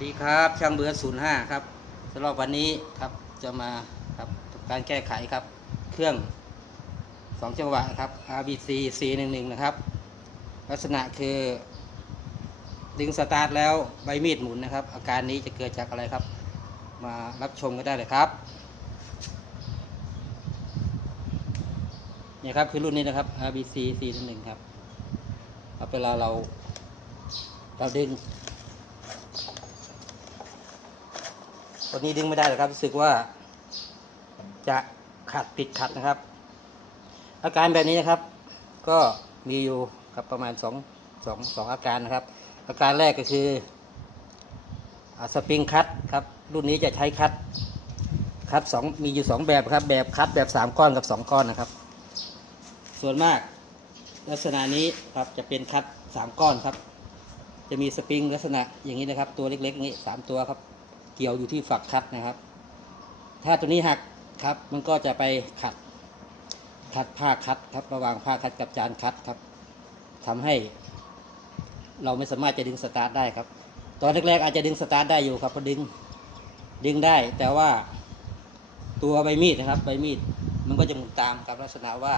สวัสดีครับช่างเบอร์ศูนย์ห้าครับสำหรับวันนี้ครับจะมาครับการแก้ไขครับ เครื่องสองจังหวะครับ RBC C11 นะครับ ลักษณะคือ ดึงสตาร์ทแล้วใบมีดหมุนนะครับ อาการนี้จะเกิดจากอะไรครับ มารับชมกันได้เลยครับนี่ครับคือรุ่นนี้นะครับ RBC C11 ครับครับเวลาเราเราดึง ตัวนี้ดึงไม่ได้หรอกครับรู้สึกว่า จะขัดติดขัดนะครับ อาการแบบนี้นะครับ ก็มีอยู่ครับประมาณสองสองสองอาการนะครับ อาการแรกก็คือสปริงคัตครับ รุ่นนี้จะใช้คัตคัตสองมีอยู่สองแบบครับ แบบคัตแบบสามก้อนกับสองก้อนนะครับ ส่วนมากลักษณะนี้ครับจะเป็นคัตสามก้อนครับ จะมีสปริงลักษณะอย่างนี้นะครับ ตัวเล็กๆนี้สามตัวครับ เกี่ยวอยู่ที่ฝักคัดนะครับ ถ้าตัวนี้หักครับ มันก็จะไปขัด ขัดผ้าคัดครับ ระหว่างผ้าคัดกับจานคัดครับทำให้ เราไม่สามารถจะดึงสตาร์ทได้ครับ ตอนแรกๆอาจจะดึงสตาร์ทได้อยู่ครับพอดึง ดึงได้ แต่ว่าตัวใบมีดนะครับใบมีดมันก็จะหมุนตามครับลักษณะว่า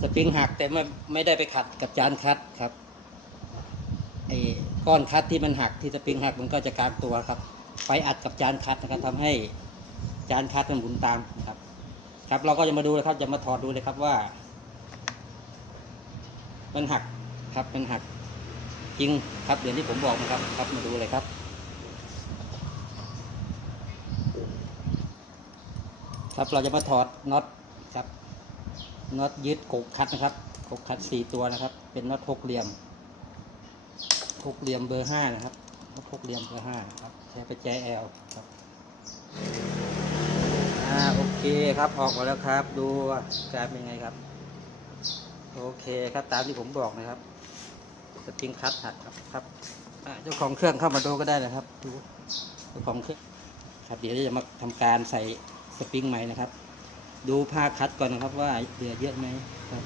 สปริงหักแต่ไม่ไม่ได้ไปขัดกับจานคัดครับไอ้ก้อนคัดที่มันหักที่สปริงหักมันก็จะกลางตัวครับ ไปอัดกับจานคัดนะครับทำให้จานคัดมันหมุนตามครับ ครับเราก็จะมาดูนะครับ จะมาถอดดูเลยครับว่า มันหักครับมันหักจริงครับเดี๋ยวที่ผมบอกนะครับครับมาดูเลยครับครับเราจะมาถอดน็อตครับน็อตยึดกกคัดนะครับกกคัดสี่ตัวนะครับ เป็นน็อตหกเหลี่ยมหกเหลี่ยมเบอร์ห้านะครับ หกเหลี่ยมเบอร์ห้าครับใช้ไปแจแอลครับอ่าโอเคครับออกมาแล้วครับ ดูว่าการเป็นไงครับ โอเคครับตามที่ผมบอกนะครับสปริงคัตหักครับครับเจ้าของเครื่องเข้ามาดูก็ได้นะครับดูเจ้าของเครื่องครับเดี๋ยวจะมาทำการใส่สปริงใหม่นะครับ ดูผ้าคัดก่อนนะครับว่าเหลือเยอะไหมครับ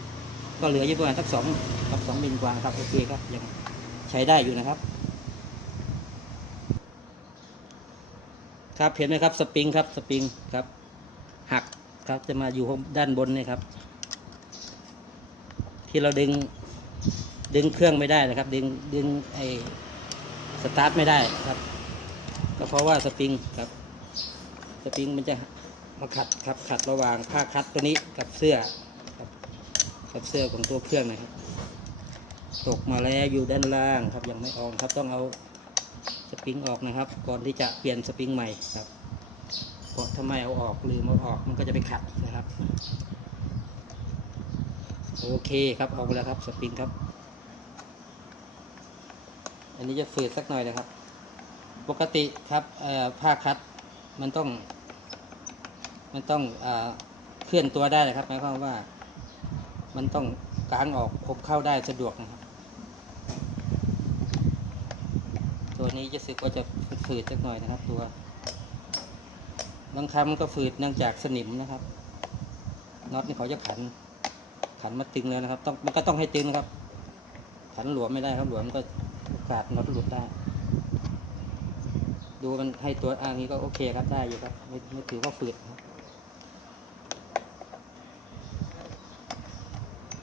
ก็เหลืออยู่ประมาณสักสองกับสองมิลกว่าครับโอเคครับยังใช้ได้อยู่นะครับ ครับเห็นไหมครับสปริงครับสปริงครับ หักครับจะมาอยู่ด้านบนนี่ครับ ที่เราดึง ดึงเครื่องไม่ได้นะครับ ดึงดึงไอสตาร์ทไม่ได้ครับ ก็เพราะว่าสปริงครับ สปริงมันจะมาขัดครับขัดระหว่างผ้าคัดตัวนี้กับเสื้อครับกับเสื้อของตัวเครื่องนะครับตกมาแล้วอยู่ด้านล่างครับยังไม่ออกครับต้องเอา สปริงออกนะครับ ก่อนที่จะเปลี่ยนสปริงใหม่ครับเพราะถ้าไม่เอาออกลืมเอาออกมันก็จะไปขัดนะครับ โอเคครับออกไปแล้วครับสปริงครับ อันนี้จะฝืดสักหน่อยนะครับ ปกติครับผ้าคัดมันต้อง มันต้องเออเคลื่อนตัวได้นะครับหมายความว่า มันต้องกางออกคบเข้าได้สะดวกนะครับ ตัว นี้จะสึกว่าจะฝืดสักหน่อยนะครับ ตัว บางครั้งมันก็ฝืดเนื่องจากสนิมนะครับน็อตนี่เขาจะขัน ขันมาตึงแล้วนะครับ ต้องมันก็ต้องให้ตึงนะครับ ขันหลวมไม่ได้ครับหลวมก็โอกาสน็อตหลุดได้ ดูมันให้ตัวอ้างนี้ก็โอเคครับได้อยู่ครับ ไม่ไม่ถือว่าฝืดครับ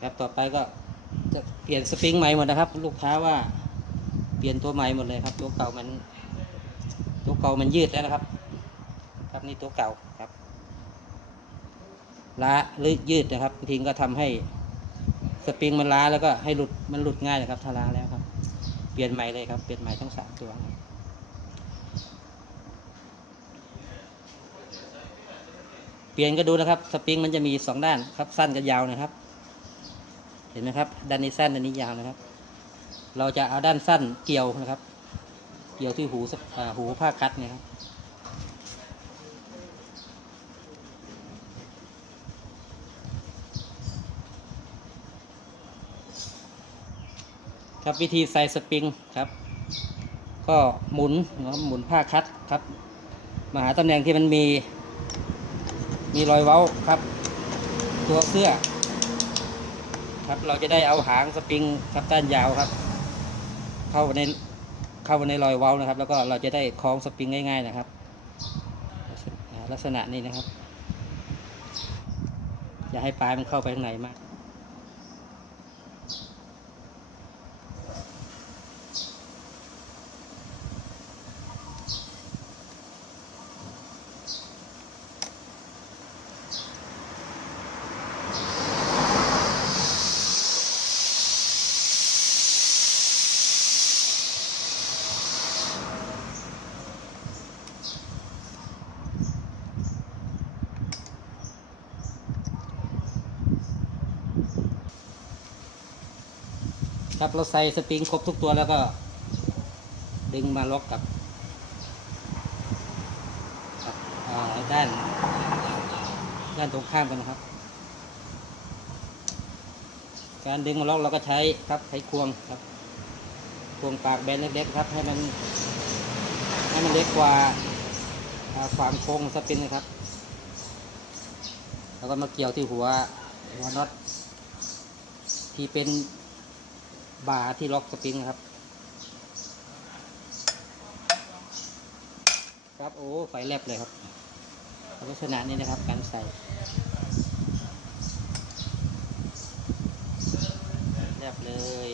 ครับต่อไปก็จะเปลี่ยนสปริงใหม่หมดนะครับ ลูกค้าว่า ปลี่ยนตัวใหม่หมดเลยครับตัวเก่ามันตัวเก่ามันยืดแล้วนะครับ ครับนี่ตัวเก่าครับล้าหรือยืดนะครับบางก็ทำให้สปริงมันล้าแล้วก็ให้หลุดมันหลุดง่ายนะครับถ้าล้าแล้วครับ เปลี่ยนใหม่เลยครับเปลี่ยนใหม่ทั้งสามตัวเปลี่ยนก็ดูนะครับสปริงมันจะมีสองด้านครับสั้นกับยาวนะครับ เห็นไหมครับด้านนี้สั้นด้านนี้ยาวนะครับ เราจะเอาด้านสั้นเกี่ยวนะครับ เกี่ยวที่หูหูผ้าคัดเนี่ยครับครับวิธีใส่สปริงครับ ก็หมุนนะครับหมุนผ้าคัดครับ มาหาตำแหน่งที่มันมี มีรอยเว้าครับ ตัวเสื้อ ครับเราจะได้เอาหางสปริงครับด้านยาวครับ เข้าในเข้าในรอยเว้านะครับ แล้วก็เราจะได้คล้องสปริงง่าย ๆนะครับ ลักษณะนี้นะครับ อย่าให้ปลายมันเข้าไปข้างในมาก ครับเราใส่สปริงครบทุกตัวแล้วก็ ดึงมาล็อกกับด้านด้านตรงข้ามกันนะครับ การดึงมาล็อกเราก็ใช้ครับใช้ควงครับควงปากแบนเล็กๆครับ ให้มันให้มันเล็กกว่าความโค้งของสปริงนะครับแล้วก็มาเกี่ยวที่หัวหัวน็อตที่เป็น บาร์ที่ล็อกสปริงนะครับ ครับโอ้ไฟแลบเลยครับลักษณะนี้นะครับการใส่แลบเลย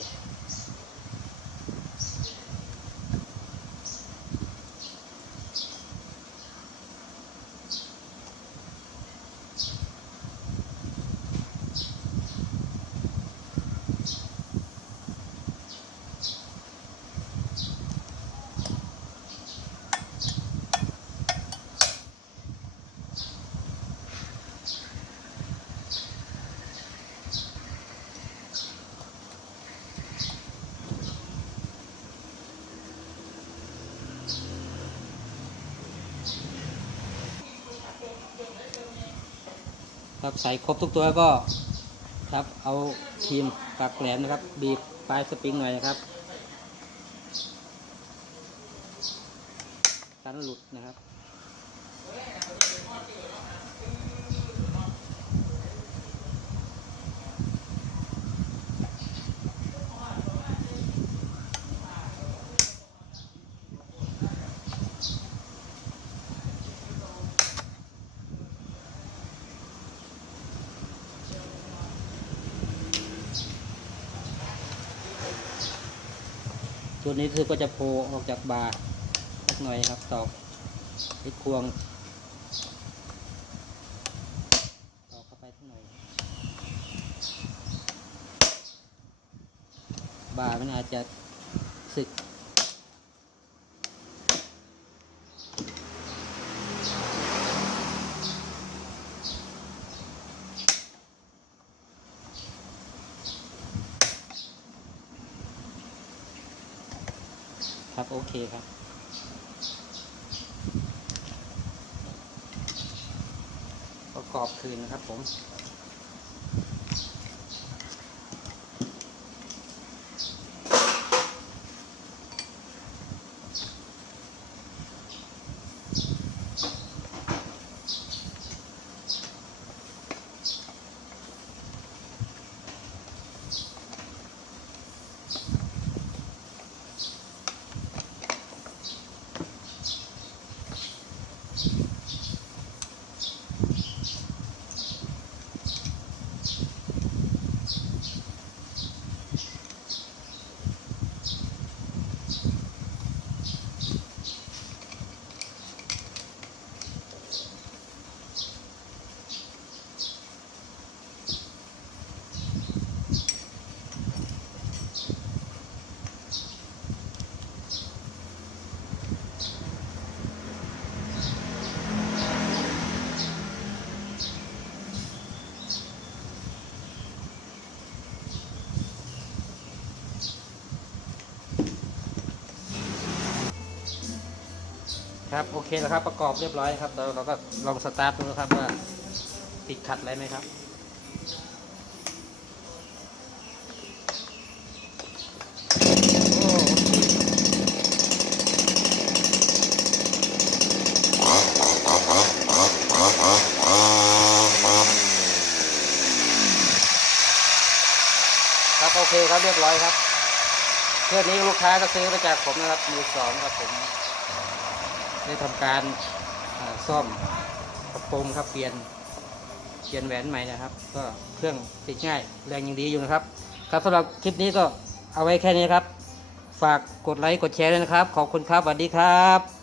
ครับใส่ครบทุกตัวแล้วก็ครับเอาครีมปากแหลมนะครับ บีบปลายสปริงหน่อยนะครับกันหลุดนะครับ ตัวนี้คือก็จะโผล่ออกจากบาร์สักหน่อยครับตอกไอ้ควงตอกเข้าไปสักหน่อย บาร์มันอาจจะสึก ครับ โอเคครับประกอบคืนนะครับผม ครับโอเคแล้วครับประกอบเรียบร้อยครับเราเราก็ลองสตาร์ทดูนะครับว่าติดขัดอะไรไหมครับโอ้โอเครับโอเคครับเรียบร้อยครับเครื่องนี้ลูกค้าก็ซื้อมาจากผมนะครับมือสองครับผม ได้ทำการซ่อมกระโปรงครับเปลี่ยนเปลี่ยนแหวนใหม่นะครับ ก็เครื่องติดง่ายแรงยังดีอยู่นะครับ ครับสำหรับคลิปนี้ก็เอาไว้แค่นี้ครับ ฝากกดไลค์กดแชร์ด้วยนะครับ ขอบคุณครับสวัสดีครับ